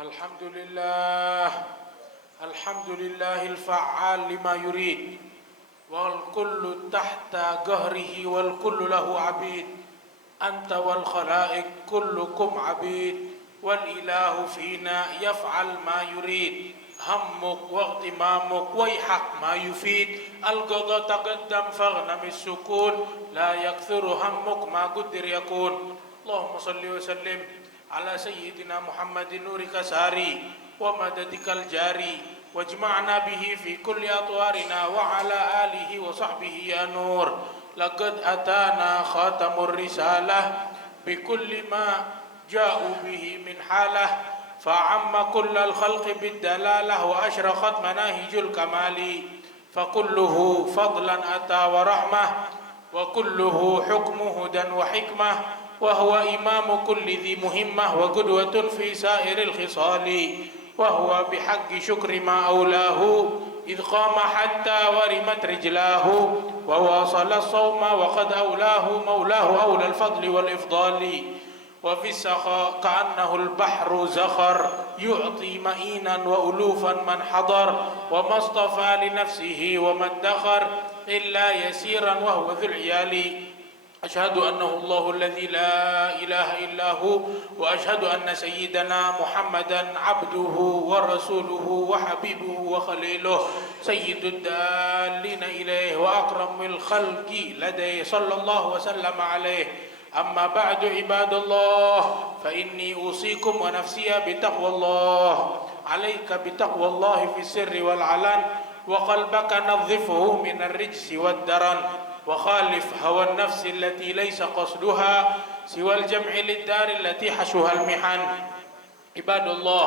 Alhamdulillah, alhamdulillahil fa'al lima yurid, wal kullu tahta gahrihi wal kullu lahu abid, anta wal khalaiq kullukum abid, wal ilahu fina yaf'al ma yurid, hammuk wa ihtimamuk wayhak ma yufid, al-qadha taqaddam faghnamis sukun, la yakthuru hammuk ma quddir yakun. Allahumma salli wa sallim ala sayyidina Muhammadin nurika sari wa madadikal jari wajma'na bihi fi kulli atwarina wa ala alihi wa sahbihi ya nur. Laqad atana khatamur risalah bi kulli ma ja'u bihi min halah fa'amma kullal khalqi bid dalalah wa ashraqat manahijul kamali fa kulluhu fadlan ata wa rahmah wa kulluhu hukmuhu dan wa hikmah wa huwa imamu kulli dhi muhimmah wa qudwatun fi sairil khisali wa huwa bihaqqi syukri ma aulahu idh qama hatta warimat rijlahu wa wasala as-sawma wa qad aulahu maulahu awla al-fadli wal ifdali wa fi sakha ka'annahu al-bahru zakhar yu'ti ma'inan wa ulufan man hadar wa mastafa li nafsihi wa man dakhar illa yasiran wa huwa dhul iyali. Asyhadu annahu Allahu alladzi la ilaha illahu wa asyhadu anna sayyidana Muhammadan abduhu wa rasuluhu wa habibuhu wa khaliluh sayyidud dallina ilaihi wa akramul khalqi ladai sallallahu wa sallama alaihi. Amma ba'du ibadallah fa inni usikum wa nafsiya bitaqwallah alayka bitaqwallahi fi sirri wal alan wa qalbaka nadhifhu min ar-rijsi wad daran wa khalif hawa nafsi allati laysa qasduha siwal jam'i lid-dari allati hashuhal mihan. Ibadallah,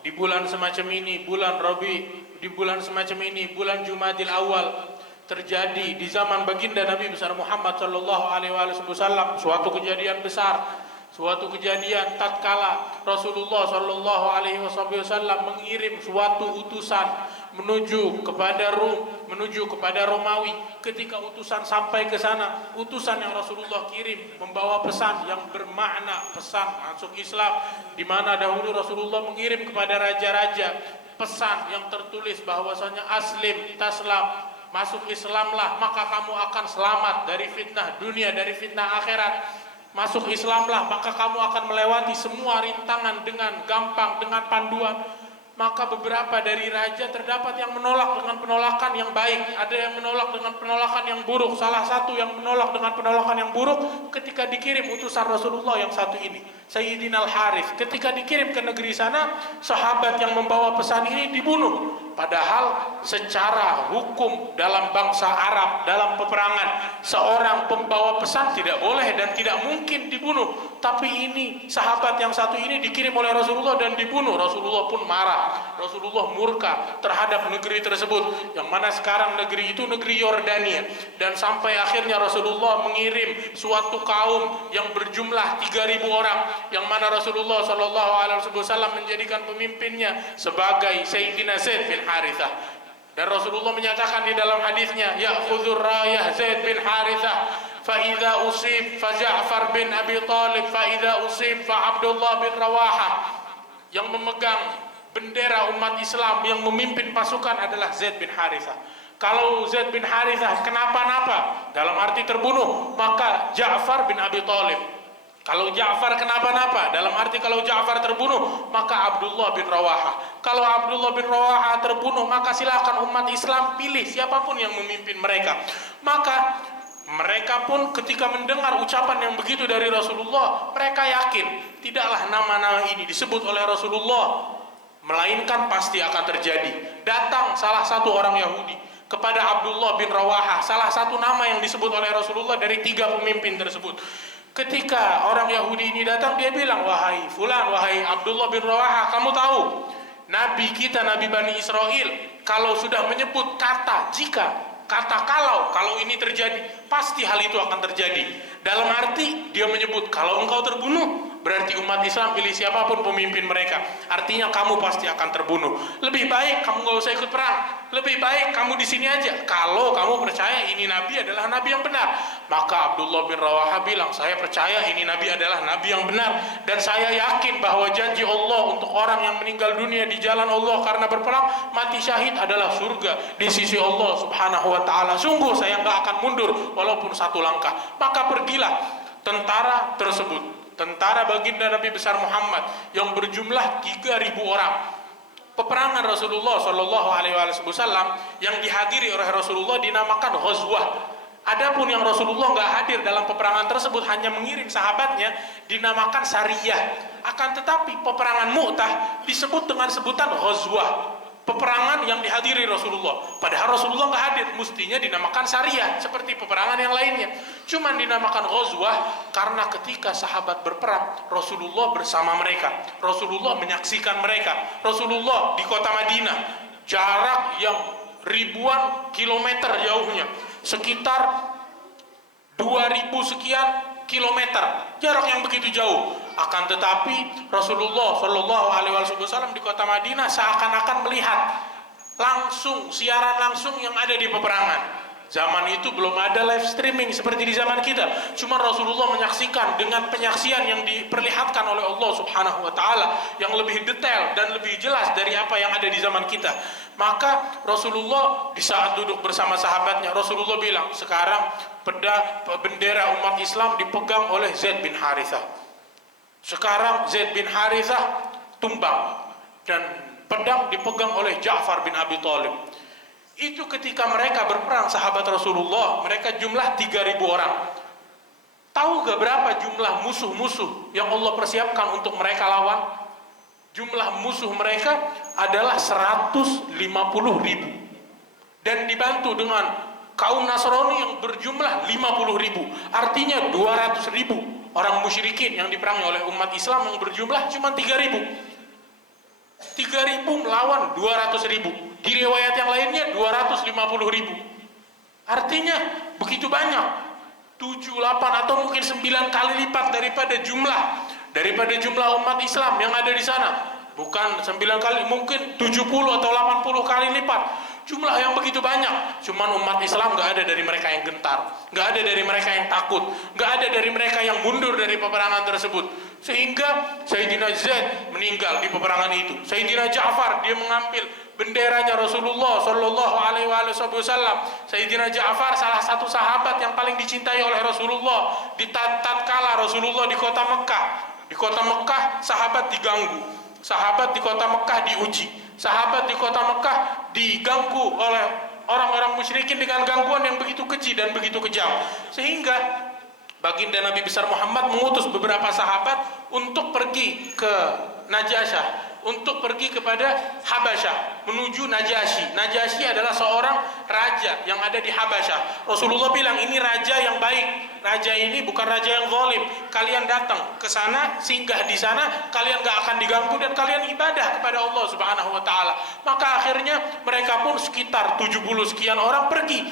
di bulan semacam ini, bulan Rabi, di bulan semacam ini, bulan Jumadil Awal, terjadi di zaman baginda Nabi besar Muhammad sallallahu alaihi wasallam suatu kejadian besar, suatu kejadian tatkala Rasulullah sallallahu alaihi wasallam mengirim suatu utusan menuju kepada Rum, menuju kepada Romawi. Ketika utusan sampai ke sana, utusan yang Rasulullah kirim membawa pesan yang bermakna pesan masuk Islam, di mana dahulu Rasulullah mengirim kepada raja-raja pesan yang tertulis bahwasanya aslim taslam, masuk Islamlah maka kamu akan selamat dari fitnah dunia, dari fitnah akhirat. Masuk Islamlah maka kamu akan melewati semua rintangan dengan gampang, dengan panduan. Maka beberapa dari raja terdapat yang menolak dengan penolakan yang baik, ada yang menolak dengan penolakan yang buruk. Salah satu yang menolak dengan penolakan yang buruk ketika dikirim utusan Rasulullah yang satu ini, Sayyidina Al-Harith. Ketika dikirim ke negeri sana, sahabat yang membawa pesan ini dibunuh. Padahal secara hukum dalam bangsa Arab, dalam peperangan, seorang pembawa pesan tidak boleh dan tidak mungkin dibunuh. Tapi ini sahabat yang satu ini dikirim oleh Rasulullah dan dibunuh. Rasulullah pun marah, Rasulullah murka terhadap negeri tersebut, yang mana sekarang negeri itu negeri Yordania. Dan sampai akhirnya Rasulullah mengirim suatu kaum yang berjumlah 3.000 orang, yang mana Rasulullah SAW menjadikan pemimpinnya sebagai Sayyidina Zaid bin Harithah. Dan Rasulullah menyatakan di dalam hadisnya, ya'khudhur rayah Zaid bin Harithah, fa idza usib fa Ja'far bin Abi Thalib, fa idza usib fa Abdullah bin Rawahah. Yang memegang bendera umat Islam, yang memimpin pasukan adalah Zaid bin Harithah. Kalau Zaid bin Harithah kenapa-napa, dalam arti terbunuh, maka Ja'far bin Abi Thalib. Kalau Ja'far kenapa-napa, dalam arti kalau Ja'far terbunuh, maka Abdullah bin Rawahah. Kalau Abdullah bin Rawahah terbunuh, maka silakan umat Islam pilih siapapun yang memimpin mereka. Maka mereka pun ketika mendengar ucapan yang begitu dari Rasulullah, mereka yakin tidaklah nama-nama ini disebut oleh Rasulullah, melainkan pasti akan terjadi. Datang salah satu orang Yahudi kepada Abdullah bin Rawahah, salah satu nama yang disebut oleh Rasulullah dari 3 pemimpin tersebut. Ketika orang Yahudi ini datang, dia bilang, wahai fulan, wahai Abdullah bin Rawahah, kamu tahu Nabi kita, Nabi Bani Israel, kalau sudah menyebut kata jika, kata kalau ini terjadi, pasti hal itu akan terjadi. Dalam arti dia menyebut kalau engkau terbunuh, berarti umat Islam pilih siapapun pemimpin mereka, artinya kamu pasti akan terbunuh. Lebih baik kamu nggak usah ikut perang, lebih baik kamu di sini aja. Kalau kamu percaya ini Nabi adalah Nabi yang benar. Maka Abdullah bin Rawaha bilang, saya percaya ini Nabi adalah Nabi yang benar, dan saya yakin bahwa janji Allah untuk orang yang meninggal dunia di jalan Allah karena berperang, mati syahid adalah surga di sisi Allah subhanahu wa ta'ala. Sungguh saya nggak akan mundur walaupun satu langkah. Maka pergilah tentara tersebut, tentara baginda Nabi besar Muhammad yang berjumlah 3.000 orang. Peperangan Rasulullah Shallallahu Alaihi Wasallam yang dihadiri oleh Rasulullah dinamakan Ghazwah. Adapun yang Rasulullah nggak hadir dalam peperangan tersebut, hanya mengirim sahabatnya, dinamakan Sariyah. Akan tetapi peperangan Mu'tah disebut dengan sebutan Ghazwah, peperangan yang dihadiri Rasulullah. Padahal Rasulullah nggak hadir, mestinya dinamakan Sariyah seperti peperangan yang lainnya. Cuman dinamakan Ghazwah karena ketika sahabat berperang, Rasulullah bersama mereka, Rasulullah menyaksikan mereka. Rasulullah di kota Madinah, jarak yang ribuan kilometer jauhnya, sekitar 2000 sekian kilometer, jarak yang begitu jauh. Akan tetapi Rasulullah Shallallahu Alaihi Wasallam di kota Madinah seakan-akan melihat langsung, siaran langsung yang ada di peperangan. Zaman itu belum ada live streaming seperti di zaman kita. Cuma Rasulullah menyaksikan dengan penyaksian yang diperlihatkan oleh Allah Subhanahu wa taala yang lebih detail dan lebih jelas dari apa yang ada di zaman kita. Maka Rasulullah di saat duduk bersama sahabatnya, Rasulullah bilang, sekarang bendera umat Islam dipegang oleh Zaid bin Harithah. Sekarang Zaid bin Harithah tumbang dan pedang dipegang oleh Ja'far bin Abi Thalib. Itu ketika mereka berperang, sahabat Rasulullah, mereka jumlah 3.000 orang. Tahu gak berapa jumlah musuh-musuh yang Allah persiapkan untuk mereka lawan? Jumlah musuh mereka adalah 150.000, dan dibantu dengan kaum Nasrani yang berjumlah 50.000. Artinya 200.000 orang musyrikin yang diperangi oleh umat Islam yang berjumlah cuma 3.000. 3.000 melawan 200.000. Di riwayat yang lainnya 250.000. Artinya begitu banyak, 7, 8 atau mungkin 9 kali lipat daripada jumlah umat Islam yang ada di sana. Bukan 9 kali, mungkin 70 atau 80 kali lipat. Jumlah yang begitu banyak. Cuman umat Islam gak ada dari mereka yang gentar, gak ada dari mereka yang takut, gak ada dari mereka yang mundur dari peperangan tersebut. Sehingga Sayyidina Zaid meninggal di peperangan itu. Sayyidina Ja'far, dia mengambil benderanya Rasulullah Shallallahu Alaihi Wasallam. Sayyidina Ja'far salah satu sahabat yang paling dicintai oleh Rasulullah. Di tatkala Rasulullah di kota Mekah, sahabat diganggu, sahabat di kota Mekah diuji, sahabat di kota Mekah diganggu oleh orang-orang musyrikin dengan gangguan yang begitu keji dan begitu kejam. Sehingga baginda Nabi besar Muhammad mengutus beberapa sahabat untuk pergi ke Najasyah, untuk pergi kepada Habasyah, menuju Najasyi. Najasyi adalah seorang raja yang ada di Habasyah. Rasulullah bilang, ini raja yang baik, raja ini bukan raja yang zalim. Kalian datang ke sana, singgah di sana, kalian gak akan diganggu dan kalian ibadah kepada Allah Subhanahu wa taala. Maka akhirnya mereka pun sekitar 70 sekian orang pergi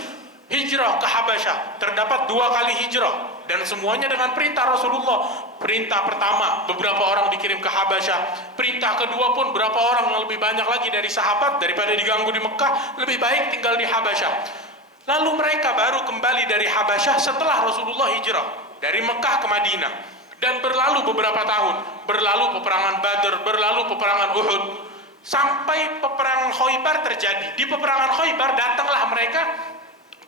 hijrah ke Habasyah. Terdapat 2 kali hijrah dan semuanya dengan perintah Rasulullah. Perintah pertama, beberapa orang dikirim ke Habasyah. Perintah kedua pun, berapa orang yang lebih banyak lagi dari sahabat, daripada diganggu di Mekah, lebih baik tinggal di Habasyah. Lalu mereka baru kembali dari Habasyah setelah Rasulullah hijrah dari Mekah ke Madinah. Dan berlalu beberapa tahun, berlalu peperangan Badr, berlalu peperangan Uhud, sampai peperangan Khaybar terjadi. Di peperangan Khaybar datanglah mereka,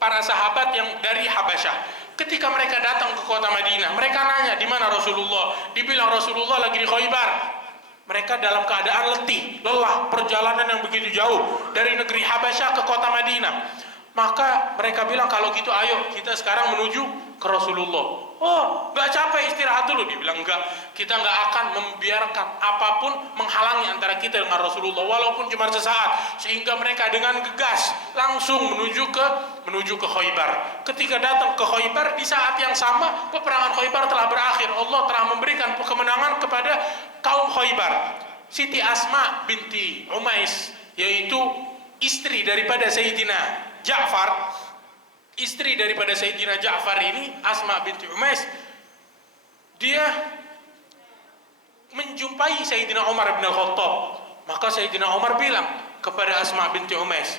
para sahabat yang dari Habasyah. Ketika mereka datang ke kota Madinah, mereka nanya, di mana Rasulullah? Dibilang Rasulullah lagi di Khaybar. Mereka dalam keadaan letih, lelah, perjalanan yang begitu jauh dari negeri Habasyah ke kota Madinah. Maka mereka bilang, kalau gitu ayo kita sekarang menuju ke Rasulullah. Oh, gak capek istirahat dulu? Dibilang enggak, kita gak akan membiarkan apapun menghalangi antara kita dengan Rasulullah, walaupun cuma sesaat. Sehingga mereka dengan gegas langsung menuju ke Khaybar. Ketika datang ke Khaybar, di saat yang sama peperangan Khaybar telah berakhir. Allah telah memberikan kemenangan kepada kaum Khaybar. Siti Asma binti Umais, yaitu istri daripada Sayyidina Ja'far, istri daripada Sayyidina Ja'far ini, Asma binti Umais, dia menjumpai Sayyidina Umar bin Al-Khattab. Maka Sayyidina Umar bilang kepada Asma binti Umais,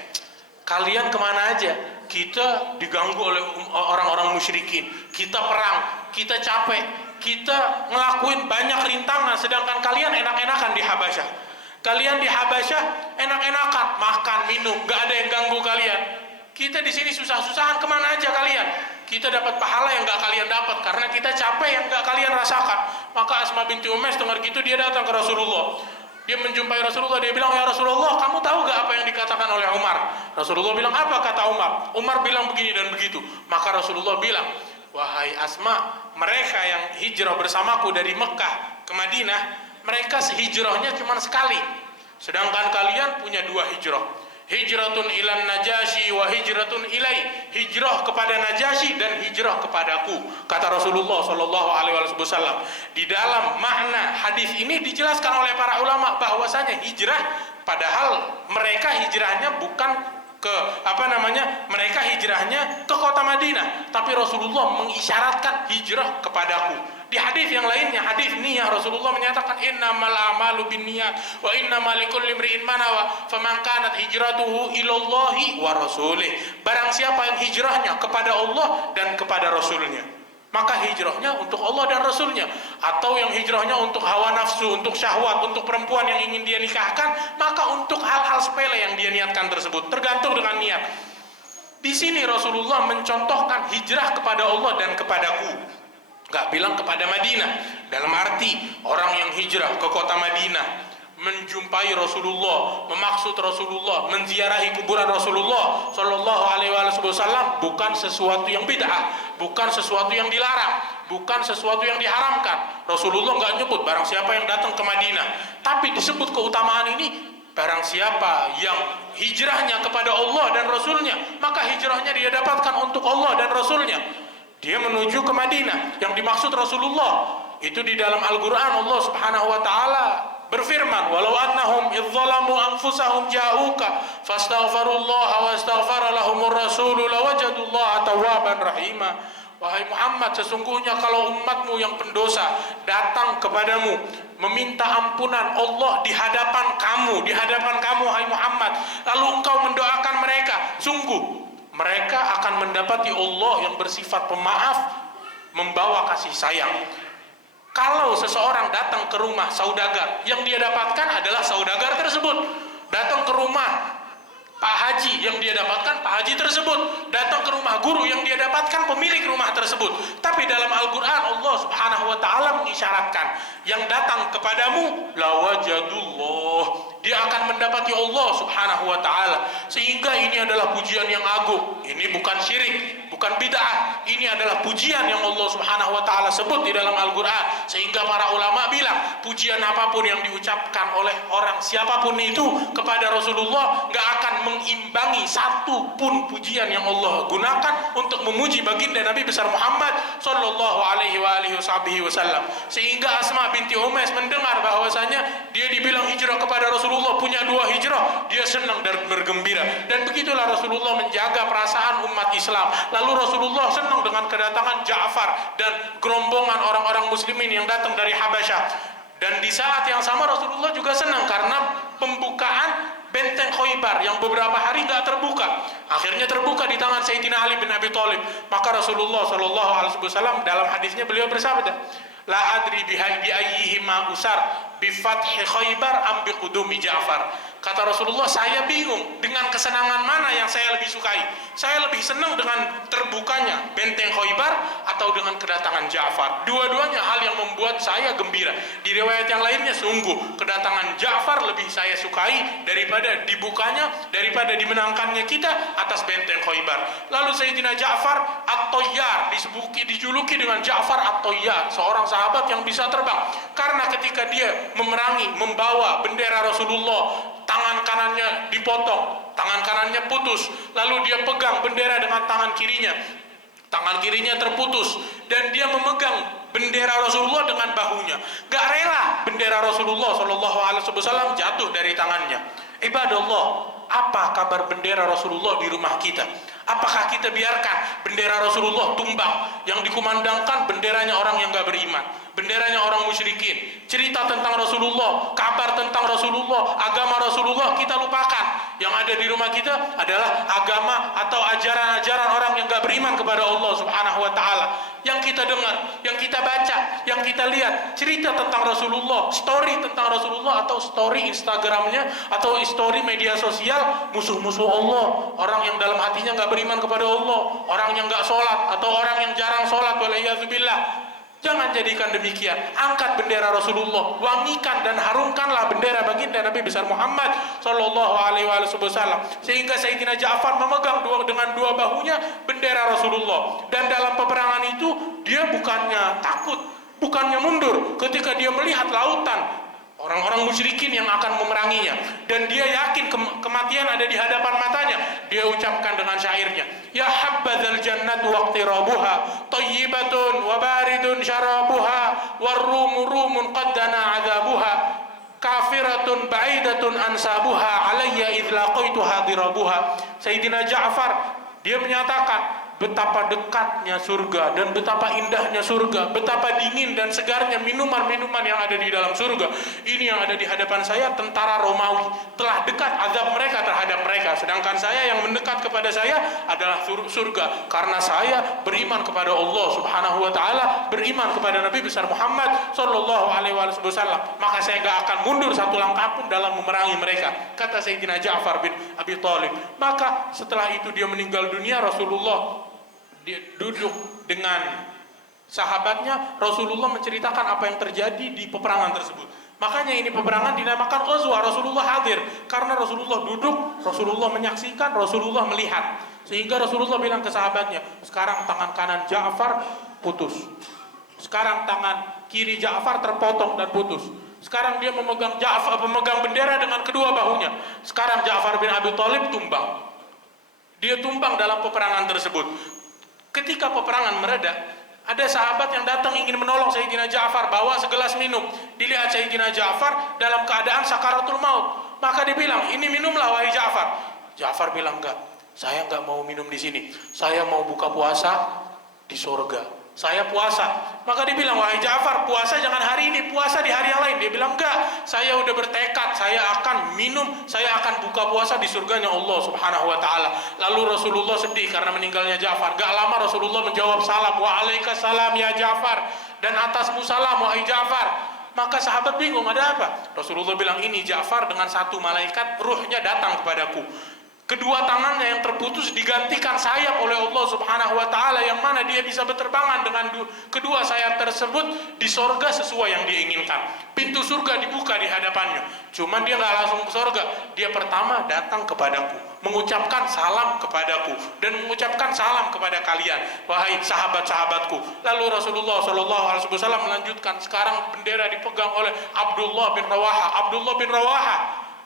kalian kemana aja? Kita diganggu oleh orang-orang musyrikin, kita perang, kita capek, kita ngelakuin banyak rintangan, sedangkan kalian enak-enakan di Habasyah. Kalian di Habasyah enak-enakan, makan, minum, gak ada yang ganggu kalian. Kita di sini susah-susahan, kemana aja kalian? Kita dapat pahala yang gak kalian dapat, karena kita capek yang gak kalian rasakan. Maka Asma binti Umais dengar gitu, dia datang ke Rasulullah. Dia menjumpai Rasulullah, dia bilang, ya Rasulullah, kamu tahu gak apa yang dikatakan oleh Umar? Rasulullah bilang, apa kata Umar? Umar bilang begini dan begitu. Maka Rasulullah bilang, wahai Asma, mereka yang hijrah bersamaku dari Mekah ke Madinah, mereka hijrahnya cuma sekali. Sedangkan kalian punya 2 hijrah. Hijratun ilan Najasyi wa hijratun ilai. Hijrah kepada Najasyi dan hijrah kepadaku, kata Rasulullah sallallahu alaihi wasallam. Di dalam makna hadis ini dijelaskan oleh para ulama bahwasanya hijrah, padahal mereka hijrahnya bukan ke mereka hijrahnya ke kota Madinah, tapi Rasulullah mengisyaratkan hijrah kepadaku. Di hadis yang lainnya, hadis niyah, Rasulullah menyatakan innamal a'malu binniyat wa innamal likulli imri'in ma nawa faman kanat hijratuhu ilallahi wa rasulih. Barang siapa yang hijrahnya kepada Allah dan kepada Rasulnya, maka hijrahnya untuk Allah dan Rasulnya. Atau yang hijrahnya untuk hawa nafsu, untuk syahwat, untuk perempuan yang ingin dia nikahkan, maka untuk hal-hal sepele yang dia niatkan tersebut, tergantung dengan niat. Di sini Rasulullah mencontohkan hijrah kepada Allah dan kepadaku, gak bilang kepada Madinah. Dalam arti orang yang hijrah ke kota Madinah, menjumpai Rasulullah, memaksud Rasulullah, menziarahi kuburan Rasulullah sallallahu alaihi wasallam, bukan sesuatu yang bid'ah, bukan sesuatu yang dilarang, bukan sesuatu yang diharamkan. Rasulullah nggak nyebut barang siapa yang datang ke Madinah, tapi disebut keutamaan ini, barang siapa yang hijrahnya kepada Allah dan Rasulnya, maka hijrahnya dia dapatkan untuk Allah dan Rasulnya. Dia menuju ke Madinah. Yang dimaksud Rasulullah itu di dalam Al-Quran, Allah subhanahu wa ta'ala berfirman, walau annahum idzalamu anfusahum ja'uka fastaghfarullaha wa astaghfara lahumur rasulu lawajadullaha tawwaban rahima. Wahai Muhammad, sesungguhnya kalau umatmu yang pendosa datang kepadamu meminta ampunan Allah di hadapan kamu hai Muhammad, lalu engkau mendoakan mereka, sungguh mereka akan mendapati Allah yang bersifat pemaaf, membawa kasih sayang. Kalau seseorang datang ke rumah saudagar, yang dia dapatkan adalah saudagar tersebut. Datang ke rumah Pak Haji, yang dia dapatkan Pak Haji tersebut. Datang ke rumah guru, yang dia dapatkan pemilik rumah tersebut. Tapi dalam Al-Quran Allah subhanahu wa ta'ala mengisyaratkan, yang datang kepadamu lawajadullah, dia akan mendapati Allah subhanahu wa ta'ala. Sehingga ini adalah pujian yang agung. Ini bukan syirik, bukan bid'ah. Ini adalah pujian yang Allah subhanahu wa ta'ala sebut di dalam Al-Quran. Sehingga para ulama bilang, pujian apapun yang diucapkan oleh orang siapapun itu kepada Rasulullah gak akan mengimbangi satu pun pujian yang Allah gunakan untuk memuji baginda Nabi besar Muhammad sallallahu alaihi wasallam. Sehingga Asma binti Umais mendengar bahwasanya dia dibilang hijrah kepada Rasulullah, punya 2 hijrah, dia senang dan bergembira. Dan begitulah Rasulullah menjaga perasaan umat Islam. Lalu Rasulullah senang dengan kedatangan Ja'far dan gerombongan orang-orang muslimin yang datang dari Habasyah. Dan di saat yang sama Rasulullah juga senang karena pembukaan benteng Khaybar yang beberapa hari nggak terbuka, akhirnya terbuka di tangan Sayyidina Ali bin Abi Thalib. Maka Rasulullah sallallahu alaihi wasallam dalam hadisnya beliau bersabda, la adri bi ayyihima usar bi fathi Khaybar am bi qudumi Ja'far. Kata Rasulullah, saya bingung dengan kesenangan mana yang saya lebih sukai. Saya lebih senang dengan terbukanya benteng Khaybar atau dengan kedatangan Ja'far. Dua-duanya hal yang membuat saya gembira. Di riwayat yang lainnya, sungguh kedatangan Ja'far lebih saya sukai daripada dibukanya, daripada dimenangkannya kita atas benteng Khaybar. Lalu Sayyidina Ja'far At-Tayyar, dijuluki dengan Ja'far At-Tayyar, seorang sahabat yang bisa terbang. Karena ketika dia memerangi, membawa bendera Rasulullah, tangan kanannya dipotong, tangan kanannya putus, lalu dia pegang bendera dengan tangan kirinya terputus, dan dia memegang bendera Rasulullah dengan bahunya. Gak rela bendera Rasulullah sallallahu alaihi wasallam jatuh dari tangannya. Ibadallah, apa kabar bendera Rasulullah di rumah kita? Apakah kita biarkan bendera Rasulullah tumbang, yang dikumandangkan benderanya orang yang gak beriman, benderanya orang musyrikin, cerita tentang Rasulullah, kabar tentang Rasulullah, agama Rasulullah kita lupakan. Yang ada di rumah kita adalah agama atau ajaran-ajaran orang yang gak beriman kepada Allah Subhanahu wa ta'ala. Yang kita dengar, yang kita baca, yang kita lihat, cerita tentang Rasulullah, story tentang Rasulullah, atau story Instagramnya, atau story media sosial musuh-musuh Allah, orang yang dalam hatinya gak beriman kepada Allah, orang yang gak sholat, atau orang yang jarang sholat, waliyadzubillah. Jangan jadikan demikian. Angkat bendera Rasulullah, wangikan dan harumkanlah bendera baginda Nabi besar Muhammad sallallahu alaihi wasallam, sehingga Sayyidina Ja'far memegang dengan dua bahunya bendera Rasulullah. Dan dalam peperangan itu dia bukannya takut, bukannya mundur ketika dia melihat lautan orang-orang musyrikin yang akan memeranginya, dan dia yakin kematian ada di hadapan matanya. Dia ucapkan dengan syairnya, ya habbadzal jannatu waqtirabuha thayyibatun wa baridun syarabuha warrumu rumun qaddana adzabuha kafiratun ba'idatun ansabuha alayya idh laqaituha dirabuha. Sayyidina Ja'far dia menyatakan betapa dekatnya surga dan betapa indahnya surga, betapa dingin dan segarnya minuman-minuman yang ada di dalam surga. Ini yang ada di hadapan saya, tentara Romawi. Telah dekat azab mereka terhadap mereka, sedangkan saya yang mendekat kepada saya adalah surga, karena saya beriman kepada Allah Subhanahu wa ta'ala, beriman kepada Nabi besar Muhammad sallallahu alaihi wasallam. Maka saya gak akan mundur satu langkah pun dalam memerangi mereka, kata Sayyidina Ja'far bin Abi Thalib. Maka setelah itu dia meninggal dunia, Rasulullah dia duduk dengan sahabatnya. Rasulullah menceritakan apa yang terjadi di peperangan tersebut. Makanya ini peperangan dinamakan Ghazwah. Rasulullah hadir karena Rasulullah duduk, Rasulullah menyaksikan, Rasulullah melihat. Sehingga Rasulullah bilang ke sahabatnya, sekarang tangan kanan Ja'far putus, sekarang tangan kiri Ja'far terpotong dan putus. Sekarang dia memegang bendera dengan kedua bahunya. Sekarang Ja'far bin Abi Thalib tumbang. Dia tumbang dalam peperangan tersebut. Ketika peperangan mereda, ada sahabat yang datang ingin menolong Sayyidina Ja'far, bawa segelas minum. Dilihat Sayyidina Ja'far dalam keadaan sakaratul maut, maka dibilang, ini minumlah wahai Ja'far. Ja'far bilang, enggak, saya enggak mau minum di sini, saya mau buka puasa di surga, saya puasa. Maka dibilang, wahai Ja'far, puasa jangan hari ini, puasa di hari yang lain. Dia bilang, enggak, saya udah bertekad, saya akan minum, saya akan buka puasa di surganya Allah Subhanahu wa ta'ala. Lalu Rasulullah sedih karena meninggalnya Ja'far. Gak lama Rasulullah menjawab salam, waalaikumsalam ya Ja'far, dan atasmu salam wahai Ja'far. Maka sahabat bingung, ada apa? Rasulullah bilang, ini Ja'far dengan satu malaikat ruhnya datang kepadaku. Kedua tangannya yang terputus digantikan sayap oleh Allah Subhanahu wa ta'ala, yang mana dia bisa berterbangan dengan kedua sayap tersebut di sorga sesuai yang dia inginkan. Pintu surga dibuka di hadapannya. Cuman dia gak langsung ke sorga. Dia pertama datang kepadaku, mengucapkan salam kepadaku, dan mengucapkan salam kepada kalian, wahai sahabat-sahabatku. Lalu Rasulullah SAW melanjutkan, sekarang bendera dipegang oleh Abdullah bin Rawaha. Abdullah bin Rawaha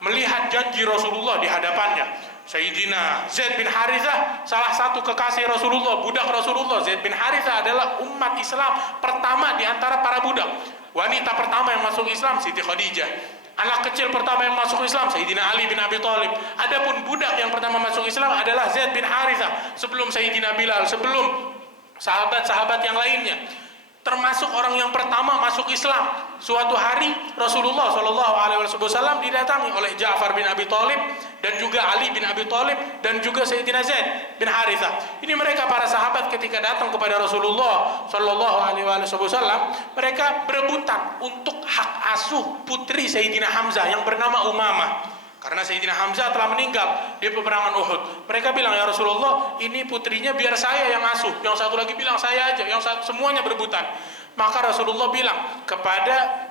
melihat janji Rasulullah di hadapannya. Sayyidina Zaid bin Harithah, salah satu kekasih Rasulullah, budak Rasulullah. Zaid bin Harithah adalah umat Islam pertama di antara para budak. Wanita pertama yang masuk Islam Siti Khadijah. Anak kecil pertama yang masuk Islam Sayyidina Ali bin Abi Thalib. Adapun budak yang pertama masuk Islam adalah Zaid bin Harithah, sebelum Sayyidina Bilal, sebelum sahabat-sahabat yang lainnya. Termasuk orang yang pertama masuk Islam. Suatu hari Rasulullah SAW didatangi oleh Ja'far bin Abi Thalib dan juga Ali bin Abi Thalib dan juga Sayyidina Zaid bin Harithah. Ini mereka para sahabat ketika datang kepada Rasulullah SAW, mereka berebutan untuk hak asuh putri Sayyidina Hamzah yang bernama Umamah. Karena Sayyidina Hamzah telah meninggal di peperangan Uhud. Mereka bilang, ya Rasulullah, ini putrinya biar saya yang asuh. Yang satu lagi bilang, saya aja. Yang satu, semuanya berebutan. Maka Rasulullah bilang kepada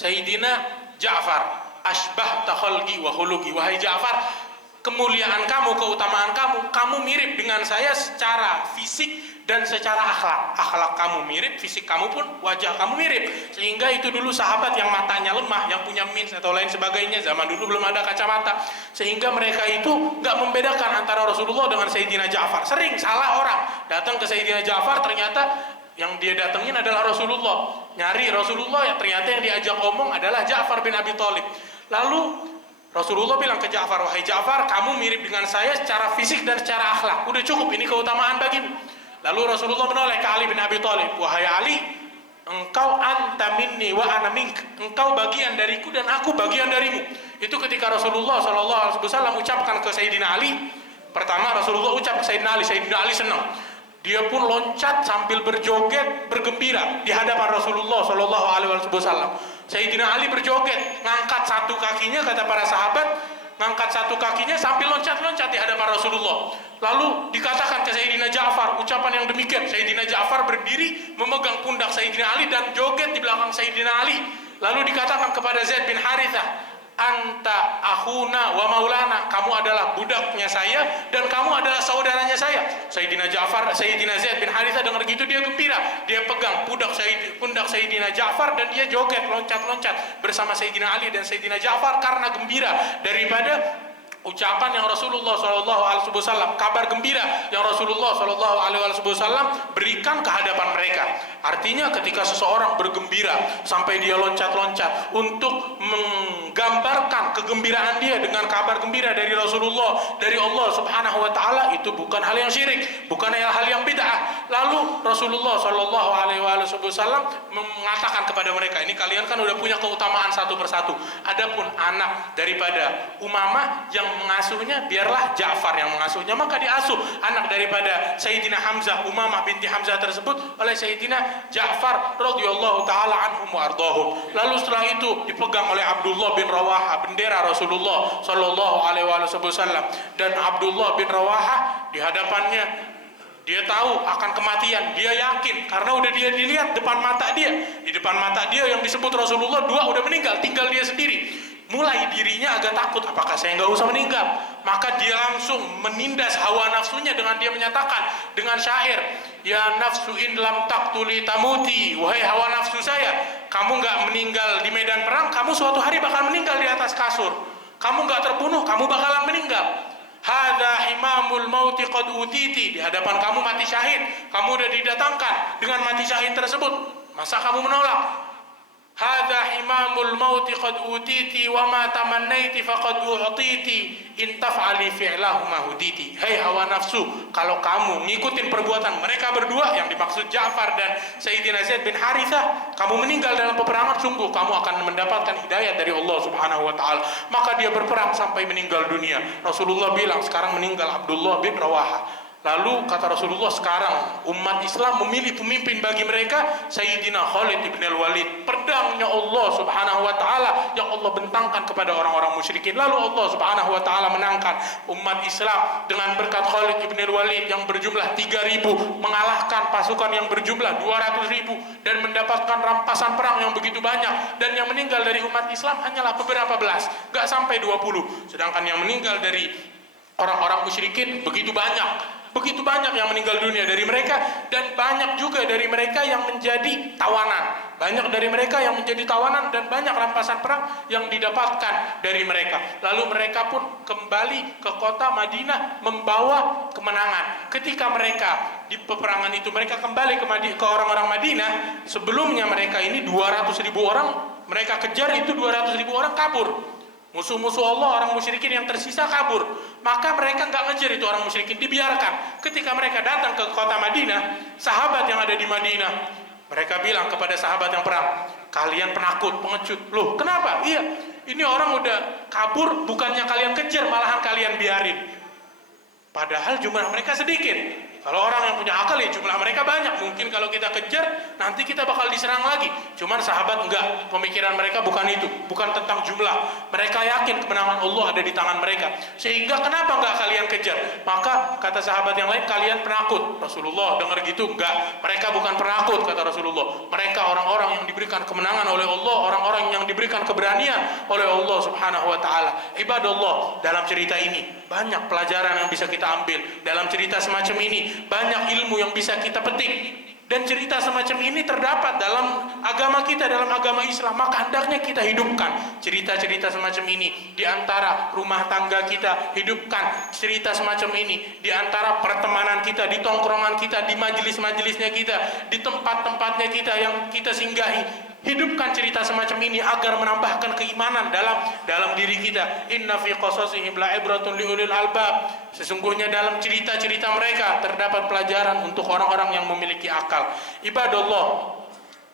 Sayyidina Ja'far, asbahta khalqi wa khuluqi. Wahai Ja'far, kemuliaan kamu, keutamaan kamu, kamu mirip dengan saya secara fisik dan secara akhlak. Akhlak kamu mirip, fisik kamu pun, wajah kamu mirip. Sehingga itu dulu sahabat yang matanya lemah, yang punya mins atau lain sebagainya, zaman dulu belum ada kacamata, sehingga mereka itu gak membedakan antara Rasulullah dengan Sayyidina Ja'far. Sering salah orang datang ke Sayyidina Ja'far, ternyata yang dia datengin adalah Rasulullah. Nyari Rasulullah, yang ternyata yang diajak omong adalah Ja'far bin Abi Thalib. Lalu Rasulullah bilang ke Ja'far, wahai Ja'far, kamu mirip dengan saya secara fisik dan secara akhlak. Udah cukup, ini keutamaan bagimu. Lalu Rasulullah menoleh ke Ali bin Abi Thalib, wahai Ali, engkau anta minni wa ana mink, engkau bagian dariku dan aku bagian darimu. Itu ketika Rasulullah SAW ucapkan ke Sayyidina Ali. Pertama Rasulullah ucap ke Sayyidina Ali senang. Dia pun loncat sambil berjoget bergembira di hadapan Rasulullah SAW. Sayyidina Ali berjoget, ngangkat satu kakinya, kata para sahabat, ngangkat satu kakinya sambil loncat-loncat di hadapan Rasulullah. Lalu dikatakan ke Sayyidina Ja'far ucapan yang demikian. Sayyidina Ja'far berdiri memegang pundak Sayyidina Ali dan joget di belakang Sayyidina Ali. Lalu dikatakan kepada Zaid bin Harithah, anta akhuna wa maulana, kamu adalah budaknya saya dan kamu adalah saudaranya saya. Sayyidina Zaid bin Harithah dengar gitu dia gembira. Dia pegang pundak Sayyidina Ja'far dan dia joget loncat-loncat bersama Sayyidina Ali dan Sayyidina Ja'far karena gembira daripada ucapan yang Rasulullah SAW, kabar gembira yang Rasulullah SAW berikan ke hadapan mereka. Artinya ketika seseorang bergembira sampai dia loncat-loncat untuk menggambarkan kegembiraan dia dengan kabar gembira dari Rasulullah, dari Allah Subhanahu wa taala, itu bukan hal yang syirik, bukan hal yang bid'ah. Lalu Rasulullah SAW mengatakan kepada mereka, ini kalian kan udah punya keutamaan satu persatu. Adapun anak daripada Umamah yang mengasuhnya, biarlah Ja'far yang mengasuhnya, maka diasuh anak daripada Sayyidina Hamzah, Umamah binti Hamzah tersebut oleh Sayyidina Ja'far radhiyallahu taala anhum wa ardhahum. Lalu setelah itu dipegang oleh Abdullah bin Rawaha, bendera Rasulullah sallallahu alaihi wasallam. Dan Abdullah bin Rawaha di hadapannya dia tahu akan kematian, dia yakin karena udah dia dilihat depan mata dia. Di depan mata dia yang disebut Rasulullah dua udah meninggal, tinggal dia sendiri. Mulai dirinya agak takut, apakah saya nggak usah meninggal? Maka dia langsung menindas hawa nafsunya dengan dia menyatakan dengan syair, ya nafsu in lam taqtuli tamuti, wahai hawa nafsu saya, kamu nggak meninggal di medan perang, kamu suatu hari bakal meninggal di atas kasur. Kamu nggak terbunuh, kamu bakalan meninggal. Hadza himamul mauti qad utiti, di hadapan kamu mati syahid, kamu udah didatangkan dengan mati syahid tersebut, masa kamu menolak? Hadza himamul mauti qad utiti wa ma tamannaiti faqad u'titi in taf'ali fi'lahu ma huditi. Hai hawa nafsu, kalau kamu ngikutin perbuatan mereka berdua yang dimaksud Ja'far dan Sayyidina Zaid bin Harithah, kamu meninggal dalam peperangan, sungguh kamu akan mendapatkan hidayah dari Allah Subhanahu wa taala. Maka dia berperang sampai meninggal dunia. Rasulullah bilang sekarang meninggal Abdullah bin Rawaha. Lalu kata Rasulullah, sekarang umat Islam memilih pemimpin bagi mereka Sayyidina Khalid ibn al-Walid. Pedangnya Allah Subhanahu wa taala yang Allah bentangkan kepada orang-orang musyrikin. Lalu Allah Subhanahu wa taala menangkan umat Islam dengan berkat Khalid ibn al-Walid yang berjumlah 3.000 mengalahkan pasukan yang berjumlah 200.000 dan mendapatkan rampasan perang yang begitu banyak. Dan yang meninggal dari umat Islam hanyalah beberapa belas, gak sampai 20. Sedangkan yang meninggal dari orang-orang musyrikin begitu banyak yang meninggal dunia dari mereka, dan banyak juga dari mereka yang menjadi tawanan. Banyak dari mereka yang menjadi tawanan dan banyak rampasan perang yang didapatkan dari mereka. Lalu mereka pun kembali ke kota Madinah membawa kemenangan. Ketika mereka di peperangan itu mereka kembali ke orang-orang Madinah, sebelumnya mereka ini 200.000 orang mereka kejar, itu 200.000 orang kabur. Musuh-musuh Allah, orang musyrikin yang tersisa kabur. Maka mereka nggak ngejar itu orang musyrikin, dibiarkan. Ketika mereka datang ke kota Madinah, sahabat yang ada di Madinah, mereka bilang kepada sahabat yang perang, kalian penakut, pengecut. Loh, kenapa? Iya, ini orang udah kabur, bukannya kalian kejar, malahan kalian biarin. Padahal jumlah mereka sedikit. Kalau orang yang punya akal ya jumlah mereka banyak. Mungkin kalau kita kejar nanti kita bakal diserang lagi. Cuman sahabat enggak, pemikiran mereka bukan itu, bukan tentang jumlah. Mereka yakin kemenangan Allah ada di tangan mereka. Sehingga kenapa enggak kalian kejar? Maka kata sahabat yang lain, kalian penakut. Rasulullah dengar gitu, enggak. Mereka bukan penakut, kata Rasulullah. Mereka orang-orang yang diberikan kemenangan oleh Allah, orang-orang yang diberikan keberanian oleh Allah Subhanahu wa taala. Ibadallah, dalam cerita ini banyak pelajaran yang bisa kita ambil. Dalam cerita semacam ini banyak ilmu yang bisa kita petik. Dan cerita semacam ini terdapat dalam agama kita, dalam agama Islam. Maka hendaknya kita hidupkan cerita-cerita semacam ini di antara rumah tangga kita. Hidupkan cerita semacam ini di antara pertemanan kita, di tongkrongan kita, di majelis-majelisnya kita, di tempat-tempatnya kita yang kita singgahi. Hidupkan cerita semacam ini agar menambahkan keimanan dalam diri kita. Inna fi qasasihim la'ibratun liulil albab. Sesungguhnya dalam cerita-cerita mereka terdapat pelajaran untuk orang-orang yang memiliki akal. Ibadallah,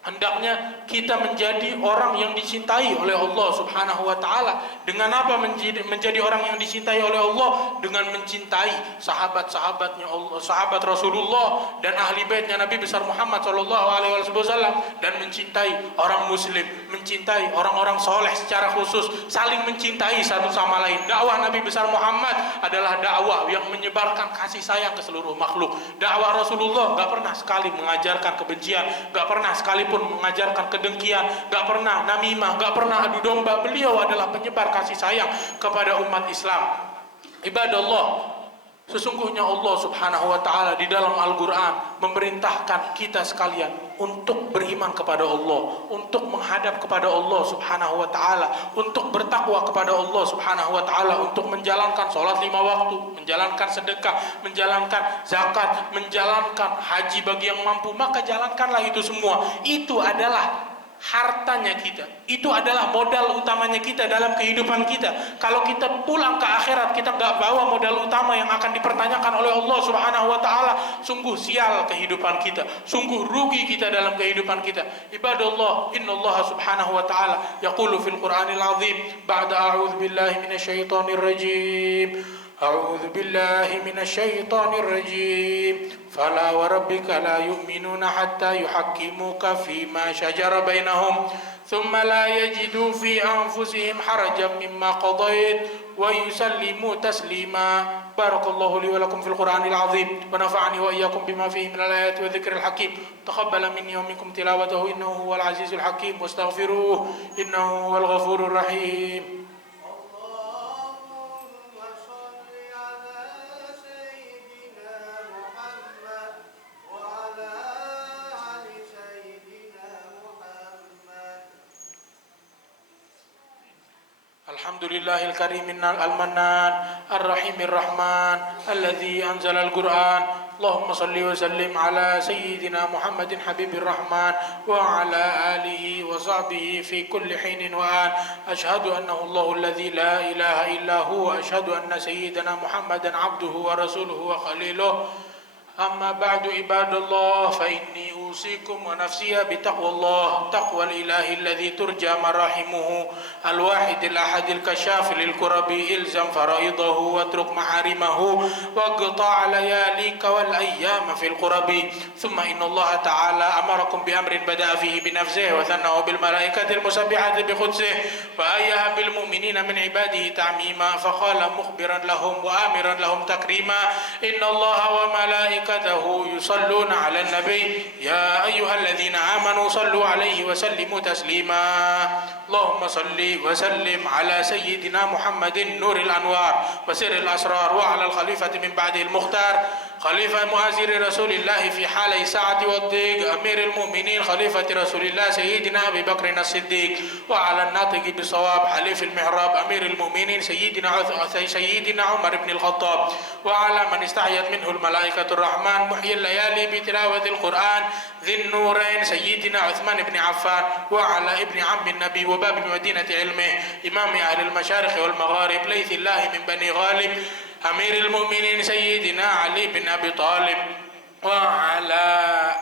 Hendaknya kita menjadi orang yang dicintai oleh Allah Subhanahu wa taala. Dengan apa menjadi orang yang dicintai oleh Allah? Dengan mencintai sahabat-sahabatnya Allah, sahabat Rasulullah dan ahli baitnya Nabi besar Muhammad sallallahu alaihi wasallam, dan mencintai orang muslim, mencintai orang-orang soleh secara khusus, saling mencintai satu sama lain. Dakwah Nabi besar Muhammad adalah dakwah yang menyebarkan kasih sayang ke seluruh makhluk. Dakwah Rasulullah gak pernah sekali mengajarkan kebencian, gak pernah sekalipun mengajarkan kedengkian, gak pernah namimah, gak pernah adu domba. Beliau adalah penyebar kasih sayang kepada umat Islam. Ibadallah, sesungguhnya Allah Subhanahu wa taala di dalam Al-Qur'an memerintahkan kita sekalian untuk beriman kepada Allah, untuk menghadap kepada Allah Subhanahu wa taala, untuk bertakwa kepada Allah Subhanahu wa taala, untuk menjalankan sholat 5 waktu, menjalankan sedekah, menjalankan zakat, menjalankan haji bagi yang mampu. Maka jalankanlah itu semua. Itu adalah hartanya kita, itu adalah modal utamanya kita dalam kehidupan kita. Kalau kita pulang ke akhirat kita nggak bawa modal utama yang akan dipertanyakan oleh Allah Subhanahu wa taala, sungguh sial kehidupan kita, sungguh rugi kita dalam kehidupan kita. Ibadallah, innallaha subhanahu wa taala yaqulu fil Qur'anil azim ba'da a'udzu billahi minasyaitonir rajim. أعوذ بالله من الشيطان الرجيم فلا وربك لا يؤمنون حتى يحكموك فيما شجر بينهم ثم لا يجدوا في أنفسهم حرجا مما قضيت ويسلموا تسليما بارك الله لي ولكم في القرآن العظيم ونفعني وإياكم بما فيه من الآيات والذكر الحكيم تقبل مني ومنكم تلاوته إنه هو العزيز الحكيم واستغفروه إنه هو الغفور الرحيم الحمد لله الكريم المنان الرحيم الرحمن الذي أنزل القرآن اللهم صل وسلم على سيدنا محمد حبيب الرحمن وعلى آله وصحبه في كل حين وآن أشهد أنه الله الذي لا إله إلا هو أشهد أن سيدنا محمدا عبده ورسوله وخليله أما بعد عباد الله فإني أوصيكم ونفسي بتقوى الله تقوى الإله الذي ترجى مراحمه الواحد الأحد الكشاف للكرب إلزم فرائضه واترك محارمه واقطع لياليك والأيام في القرب ثم إن الله تعالى أمركم بأمر بدأ فيه بنفسه وثناه بالملائكة المسبحة بقدسه وأيها بالمؤمنين من عباده تعميما فقال مخبرا لهم وآمرا لهم تكريما إن الله وملائكته يصلون على النبي يا أيها الذين آمنوا صلوا عليه وسلموا تسليما اللهم صل وسلم على سيدنا محمد نور الأنوار وسر الأسرار وعلى الخليفة من بعده المختار خليفة مؤازر رسول الله في حال الساعة والضيق أمير المؤمنين خليفة رسول الله سيدنا أبي بكر الصديق وعلى الناطق بالصواب حليف المحراب أمير المؤمنين سيدنا عمر بن الخطاب وعلى من استحيت منه الملائكة الرحمن محيي الليالي بتلاوة القرآن ذي النورين سيدنا عثمان بن عفان وعلى ابن عم النبي وباب مدينة علمه إمام أهل المشارق والمغارب ليث الله من بني غالب أمير المؤمنين سيدنا علي بن أبي طالب وعلى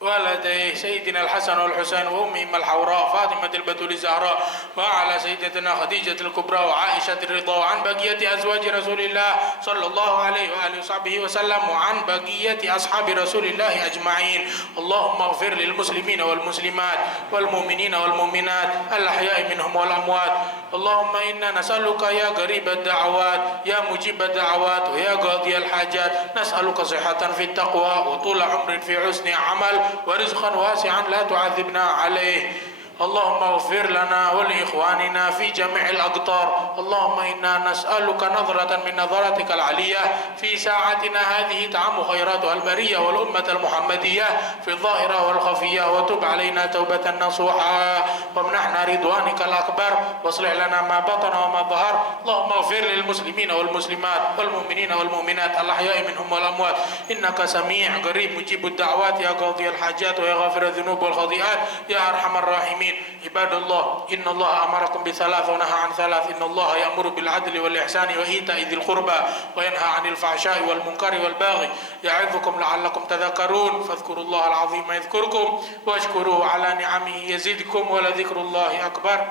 ولديه سيدنا الحسن والحسين وأمهم الحوراء فاطمة البتول الزهراء وعلى سيدتنا خديجة الكبرى وعائشة الرضا وعن بقية أزواج رسول الله صلى الله عليه وآله وصحبه وسلم وعن بقية أصحاب رسول الله أجمعين اللهم اغفر للمسلمين والمسلمات والمؤمنين والمؤمنات الأحياء منهم والأموات اللهم إنا نسألك يا قريب الدعوات يا مجيب الدعوات ويا قاضي الحاجات نسألك صحة في التقوى وطول عمر في حسن عمل ورزقا واسعا لا تعذبنا عليه اللهم اغفر لنا ولإخواننا في جميع الأقطار اللهم إنا نسألك نظرة من نظراتك العلية في ساعتنا هذه تعم خيراتها البرية والأمة المحمدية في الظاهرة والخفية وتب علينا توبة نصوحا وامنحنا رضوانك الأكبر واصلح لنا ما بطن وما ظهر اللهم اغفر للمسلمين والمسلمات والمؤمنين والمؤمنات الأحياء منهم والأموات إنك سميع قريب مجيب الدعوات يا قاضي الحاجات ويا غافر الذنوب والخطيئات يا أرحم الراحمين العالمين. عباد الله إن الله أمركم بثلاث ونهى عن ثلاث. إن الله يأمر بالعدل والإحسان وإيتاء ذي القربى وينهى عن الفحشاء والمنكر والبغي يعظكم لعلكم تذكرون. فاذكروا الله العظيم يذكركم واشكروه على نعمه يزدكم ولذكر الله أكبر.